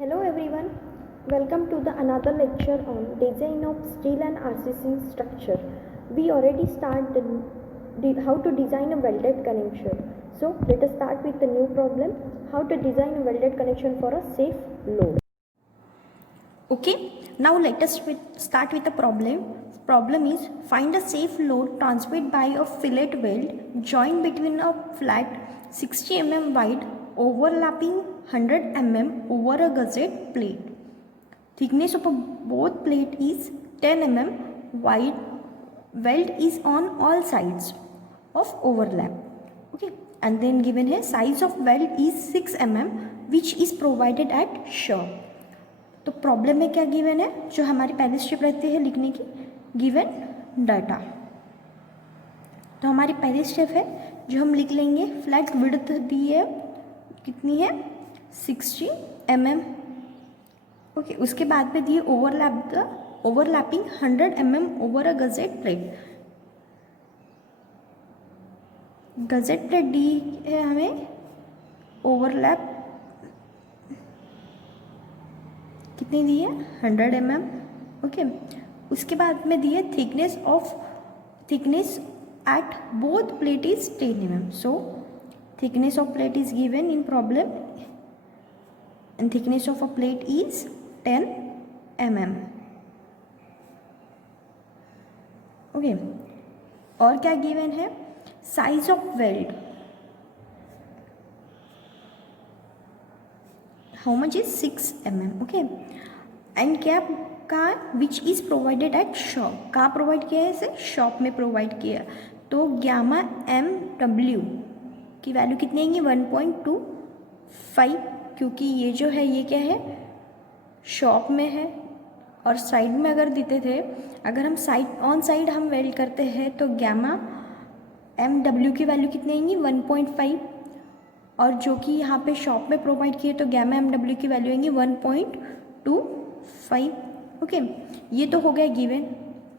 Hello everyone, welcome to the another lecture on design of steel and RCC structure. We already started how to design a welded connection. So let us start with the new problem, how to design a welded connection for a safe load. Okay, now let us start with the problem. Problem is find a safe load transmitted by a fillet weld joined between a flat 60 mm wide overlapping 100 mm over a gusset plate. Thickness of both plate is 10 mm wide. Weld is on all sides of overlap. Okay, and then given here size of weld is 6 mm which is provided at shop. तो problem में क्या given है, जो हमारी पहली step रहती है लिखने की, गिवन डाटा। तो हमारी पहली स्टेप है जो हम लिख लेंगे, फ्लैट विड्थ दी है कितनी है 60 mm। ओके, उसके बाद में दिए overlapping 100 mm over a gusset plate. Gusset plate दी है हमें ओवरलैप कितनी दी है 100 mm। ओके, उसके बाद में दी है thickness at both plate is 10 mm। So thickness of plate is given in problem and thickness of a plate is 10 mm। Okay, और क्या गिवन है, size of weld how much is 6 mm। Okay, and क्या कहा, which is provided eight shop, कहाँ provide किया है, इसे shop में प्रोवाइड किया। तो गामा MW की वैल्यू कितनी आएंगी 1.25, क्योंकि ये जो है ये क्या है शॉप में है, और साइड में अगर देते थे, अगर हम ऑन साइड हम वेल्ड करते हैं तो गामा MW की वैल्यू कितनी आएंगी 1.5, और जो कि यहाँ पे शॉप में प्रोवाइड किए तो गामा MW की वैल्यू आएंगी 1.25। ओके, ये तो हो गया गिवन।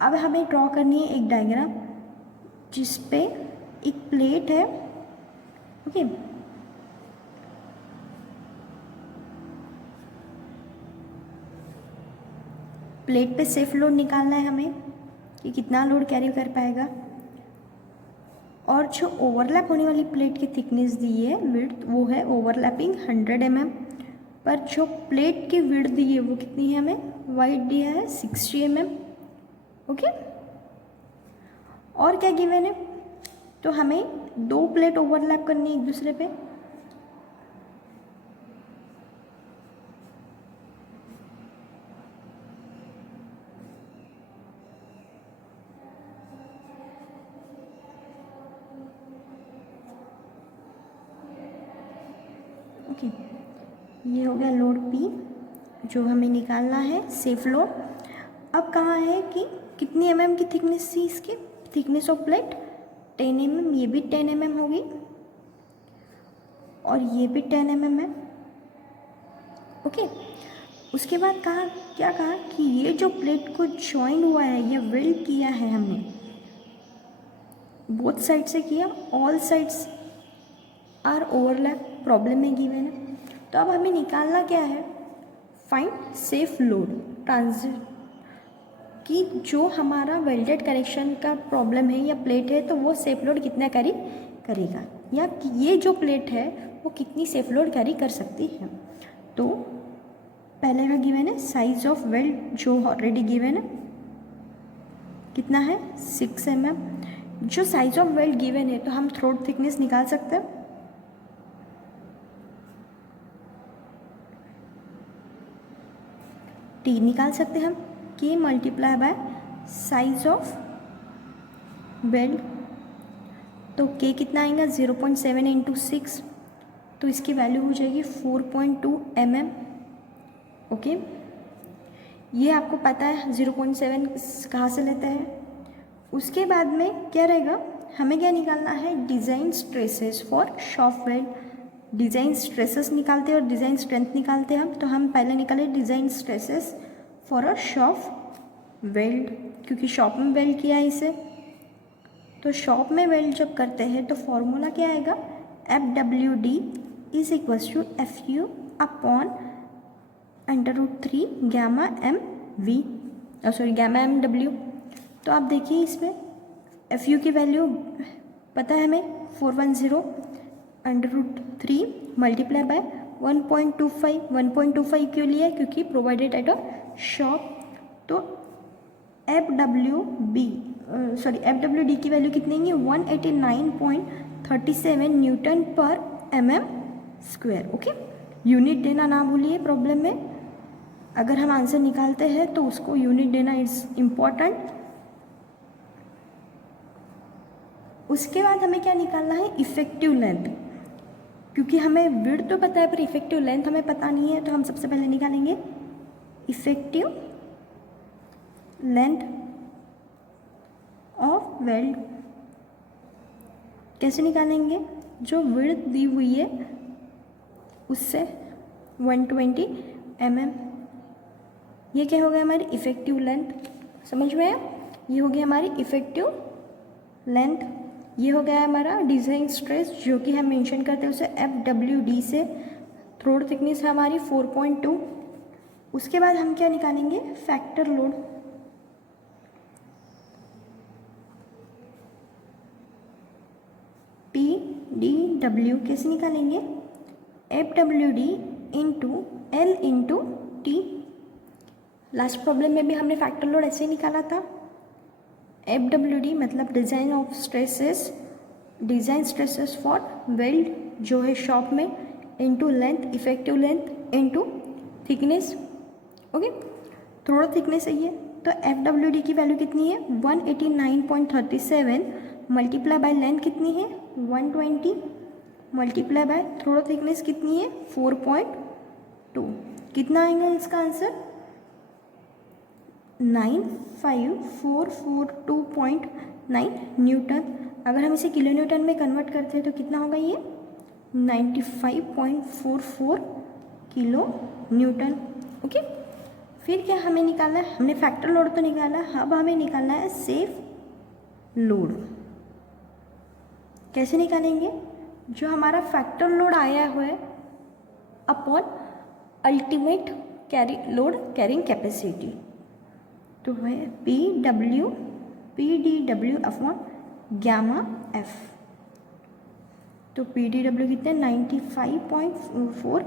अब हमें ड्रॉ करनी है एक डायग्राम जिस पे एक प्लेट है। ओके, प्लेट पे सेफ लोड निकालना है हमें कि कितना लोड कैरी कर पाएगा, और जो ओवरलैप होने वाली प्लेट की थिकनेस दी है विड्थ वो है ओवरलैपिंग 100 mm, पर जो प्लेट की विड्थ दी है वो कितनी है, हमें वाइड दिया है 60 mm। ओके, और क्या गिवन है, तो हमें दो प्लेट ओवरलैप करनी है एक दूसरे पे। ओके, ये हो गया लोड P जो हमें निकालना है सेफ लोड। अब कहाँ है कि कितनी mm की थिकनेस थी इसकी, थिकनेस ऑफ प्लेट 10 mm, ये भी 10 mm होगी और ये भी 10 mm है। ओके, उसके बाद क्या कहा कि ये जो प्लेट को ज्वाइन हुआ है या वेल्ड किया है हमने, बोथ साइड से किया, all sides are overlap, problem में गिवन है। तो अब हमें निकालना क्या है, फाइंड सेफ लोड ट्रांजिट, कि जो हमारा वेल्डेड कनेक्शन का प्रॉब्लम है या प्लेट है तो वो सेफ लोड कितना कैरी करेगा, या ये जो प्लेट है वो कितनी सेफ लोड कैरी कर सकती है। तो पहले का गिवन है साइज ऑफ वेल्ड जो ऑलरेडी गिवन है कितना है 6 mm। जो साइज ऑफ वेल्ड गिवन है तो हम थ्रोट थिकनेस निकाल सकते हैं, T निकाल सकते हैं हम, K multiply by size of weld. तो K कितना आएगा 0.7 इंटू 6, तो इसकी वैल्यू हो जाएगी 4.2 mm। ओके, ये आपको पता है 0.7 कहाँ से लेता है। उसके बाद में क्या रहेगा, हमें क्या निकालना है, design stresses for shop weld. Design stresses निकालते हैं और डिज़ाइन स्ट्रेंथ निकालते हैं हम, तो हम पहले निकाले design stresses for a shop weld, क्योंकि शॉप में वेल्ड किया है इसे। तो शॉप में वेल्ड जब करते हैं तो फॉर्मूला क्या आएगा, FWD is equals to FU upon √3 gamma M V gamma M W. तो आप देखिए इसमें एफ यू की वैल्यू पता है हमें 410 √3 मल्टीप्लाई बाय 1.25 क्यों लिया है, क्योंकि प्रोवाइडेड एट अ शॉप। तो एफ डब्ल्यू डी की वैल्यू कितनी है, 189.37 न्यूटन पर mm स्क्वायर। ओके, यूनिट देना ना भूलिए प्रॉब्लम में, अगर हम आंसर निकालते हैं तो उसको यूनिट देना इज इम्पॉर्टेंट। उसके बाद हमें क्या निकालना है, इफेक्टिव लेंथ, क्योंकि हमें विड्थ तो पता है पर इफेक्टिव लेंथ हमें पता नहीं है। तो हम सबसे पहले निकालेंगे इफेक्टिव लेंथ ऑफ वेल्ड। कैसे निकालेंगे, जो विड्थ दी हुई है उससे 120 mm, ये क्या हो गया हमारी इफेक्टिव लेंथ, समझ में आया। ये हो गया हमारी इफेक्टिव लेंथ। ये हो गया हमारा डिज़ाइन स्ट्रेस जो कि हम मेंशन करते हैं उसे FWD से। थ्रोड थिकनेस है हमारी 4.2। उसके बाद हम क्या निकालेंगे, फैक्टर लोड। PDW कैसे निकालेंगे, FWD into L into T। Last problem में भी हमने फैक्टर लोड ऐसे ही निकाला था। FWD मतलब डिज़ाइन स्ट्रेसेस फॉर वेल्ड जो है शॉप में, into length, effective length into thickness. Okay, थोड़ा थिकनेस है ये। तो FWD की वैल्यू कितनी है, 189.37 मल्टीप्लाई बाय लेंथ कितनी है 120 मल्टीप्लाई बाय थोड़ा थिकनेस कितनी है 4.2। कितना आएगा इसका आंसर, 95442.9 न्यूटन। अगर हम इसे किलो न्यूटन में कन्वर्ट करते हैं तो कितना होगा ये 95.44 किलो न्यूटन। ओके, फिर क्या हमें निकालना है, हमने फैक्टर लोड तो निकाला, अब हमें निकालना है सेफ लोड। कैसे निकालेंगे, जो हमारा फैक्टर लोड आया हुआ है upon ultimate load carrying capacity, तो है PDW अपॉन गामा एफ। तो PDW कितने 95.4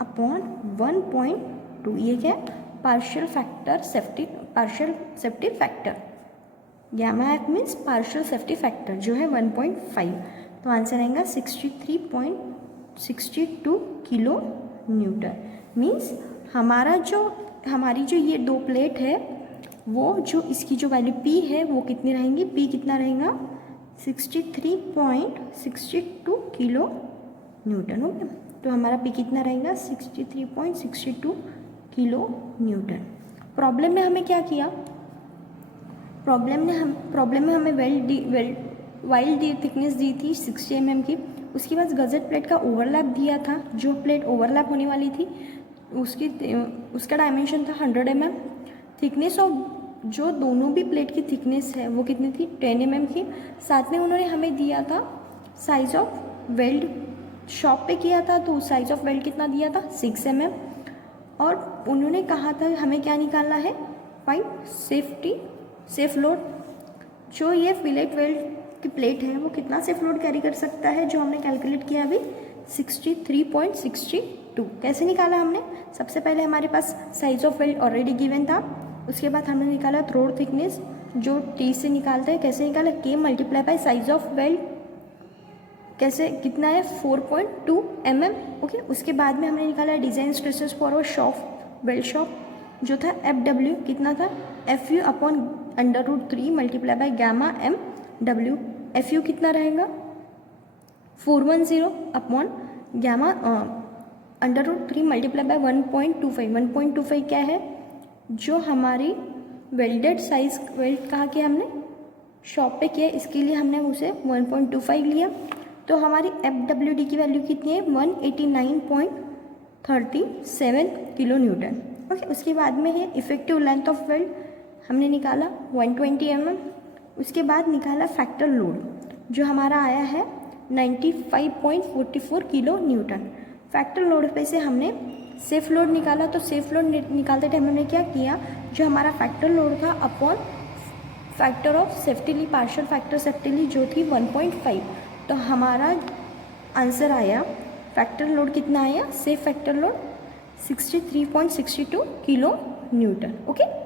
अपॉन 1.2, ये क्या partial safety factor. Gamma F means partial safety factor जो है 1.5। तो आंसर आएगा 63.62 किलो न्यूटन। मीन्स हमारी जो ये दो प्लेट है वो जो इसकी जो वैल्यू P है वो कितनी रहेंगी, P कितना रहेगा 63.62 किलो न्यूटन। ओके, तो हमारा P कितना रहेगा 63.62 किलो न्यूटन। प्रॉब्लम में हमें क्या किया, प्रॉब्लम में हमें वाइल्ड थिकनेस दी थी 60 mm की। उसके बाद गज़ेट प्लेट का ओवरलैप दिया था, जो प्लेट ओवरलैप होने वाली थी उसका डायमेंशन था 100 mm। थिकनेस ऑफ जो दोनों भी प्लेट की थिकनेस है वो कितनी थी 10 mm की। साथ में उन्होंने हमें दिया था साइज़ ऑफ वेल्ड, शॉप पे किया था तो साइज़ ऑफ वेल्ड कितना दिया था 6 mm। और उन्होंने कहा था हमें क्या निकालना है, फाइंड सेफ लोड। जो ये फिलेट वेल्ड की प्लेट है वो कितना सेफ लोड कैरी कर सकता है, जो हमने कैलकुलेट किया अभी 63.62। कैसे निकाला हमने, सबसे पहले हमारे पास size of weld already given था। उसके बाद हमने निकाला थ्रोड थिकनेस जो T से निकालते हैं। कैसे निकाला, K multiply by size of weld, कैसे कितना है 4.2 mm। ओके, उसके बाद में हमने निकाला design stresses for shop weld shop जो था FW कितना था FU upon √3 multiply by gamma M W. FU कितना रहेगा 410 अपॉन गामा √3 मल्टीप्लाई बाय 1.25। 1.25 क्या है, जो हमारी वेल्डेड साइज वेल्ड कहा कि हमने शॉप पे किया, इसके लिए हमने उसे 1.25 लिया। तो हमारी FWD की वैल्यू कितनी है 189.37 किलो न्यूटन। ओके, उसके बाद में है इफेक्टिव लेंथ ऑफ वेल्ड, हमने निकाला 120 mm। उसके बाद निकाला फैक्टर लोड जो हमारा आया है 95.44 किलो न्यूटन। फैक्टर लोड पे से हमने सेफ लोड निकाला, तो सेफ लोड निकालते टाइम हमने क्या किया, जो हमारा फैक्टर लोड था अपॉन फैक्टर ऑफ सेफ्टीली, पार्शियल फैक्टर सेफ्टीली जो थी 1.5, तो हमारा आंसर आया, फैक्टर लोड कितना आया, safe factor load 63.62 kilo Newton. Okay.